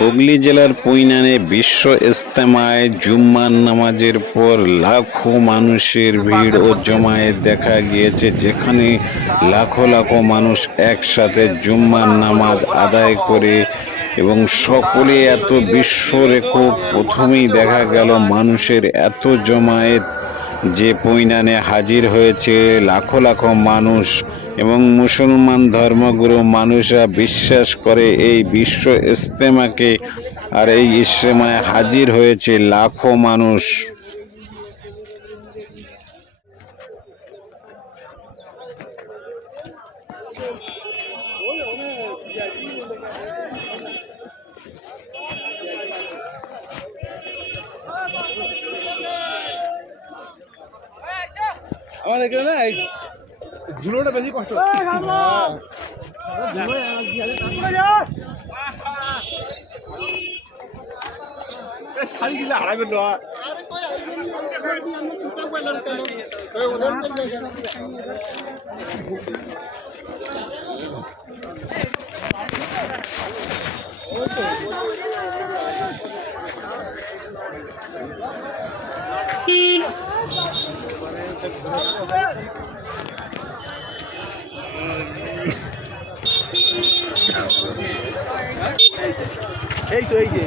হুগলি জেলার পৈনানে বিশ্ব ইজতেমায় জুম্মার নামাজের পর লাখো মানুষের ভিড় ও জমায়েত দেখা গিয়েছে, যেখানে লাখো লাখো মানুষ একসাথে জুম্মার নামাজ আদায় করে এবং সকলে এত বিশ্ব রেকর্ড। প্রথমেই দেখা গেল মানুষের এত জমায়েত যে পৈনানে হাজির হয়েছে লাখো লাখো মানুষ। এবং মুসলমান ধর্মগুরু মানুষরা বিশ্বাস করে এই বিশ্ব ইজতেমাকে, আর এই ইজতেমায় হাজির হয়েছে লাখো মানুষ। আমার এখানে না এই ধুলোটা বেশি কষ্ট শাড়ি গিলা হারাবে না। এই তো এই যে